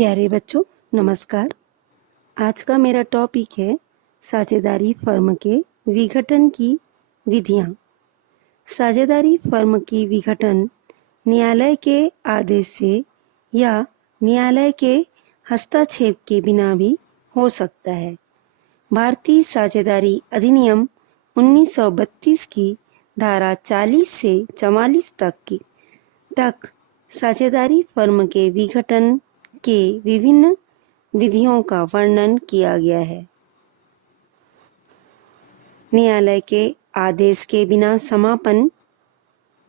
प्यारे बच्चों, नमस्कार। आज का मेरा टॉपिक है साझेदारी फर्म के विघटन की विधियां। साझेदारी फर्म की विघटन न्यायालय के आदेश से या न्यायालय के हस्तक्षेप के बिना भी हो सकता है। भारतीय साझेदारी अधिनियम 1932 की धारा 40 से 44 तक साझेदारी फर्म के विघटन के विभिन्न विधियों का वर्णन किया गया है। न्यायालय के आदेश के बिना समापन।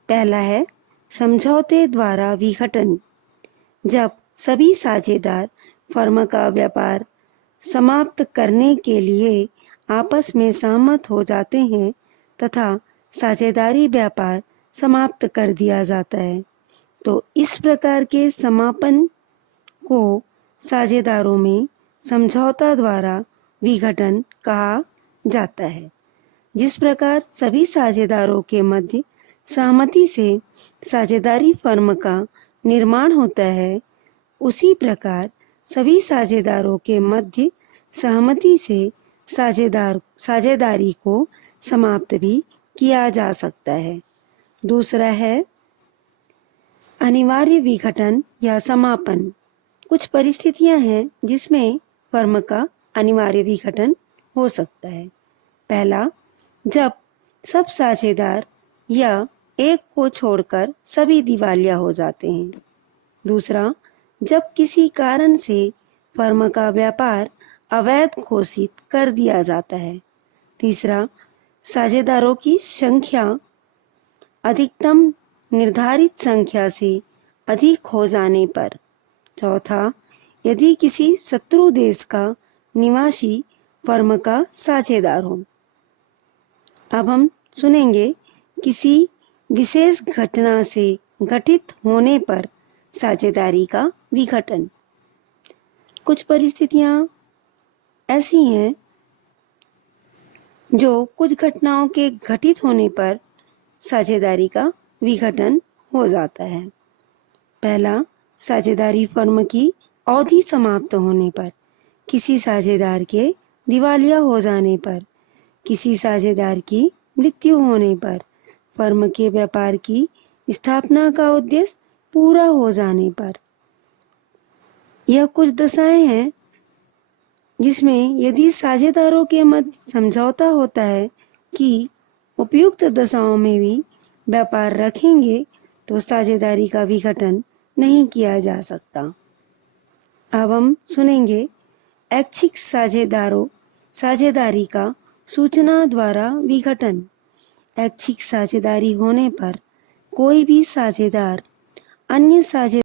पहला है समझौते द्वारा विघटन। जब सभी साझेदार फर्म का व्यापार समाप्त करने के लिए आपस में सहमत हो जाते हैं तथा साझेदारी व्यापार समाप्त कर दिया जाता है, तो इस प्रकार के समापन को साझेदारों में समझौता द्वारा विघटन कहा जाता है। जिस प्रकार सभी साझेदारों के मध्य सहमति से साझेदारी फर्म का निर्माण होता है, उसी प्रकार सभी साझेदारों के मध्य सहमति से साझेदारी को समाप्त भी किया जा सकता है। दूसरा है अनिवार्य विघटन या समापन। कुछ परिस्थितियां हैं जिसमें फर्म का अनिवार्य विघटन हो सकता है। पहला, जब सब साझेदार या एक को छोड़कर सभी दिवालिया हो जाते हैं। दूसरा, जब किसी कारण से फर्म का व्यापार अवैध घोषित कर दिया जाता है। तीसरा, साझेदारों की संख्या अधिकतम निर्धारित संख्या से अधिक हो जाने पर। चौथा, यदि किसी शत्रु देश का निवासी फर्म का साझेदार हो। अब हम सुनेंगे किसी विशेष घटना से घटित होने पर साझेदारी का विघटन। कुछ परिस्थितियां ऐसी हैं जो कुछ घटनाओं के घटित होने पर साझेदारी का विघटन हो जाता है। पहला, साझेदारी फर्म की अवधि समाप्त होने पर, किसी साझेदार के दिवालिया हो जाने पर, किसी साझेदार की मृत्यु होने पर, फर्म के व्यापार की स्थापना का उद्देश्य पूरा हो जाने पर। यह कुछ दशाएं हैं जिसमें यदि साझेदारों के मध्य समझौता होता है कि उपयुक्त दशाओं में भी व्यापार रखेंगे तो साझेदारी का विघटन नहीं किया जा सकता। अब हम सुनेंगे ऐच्छिक साझेदारी का सूचना द्वारा विघटन। ऐच्छिक साझेदारी होने पर कोई भी साझेदार अन्य साझेदार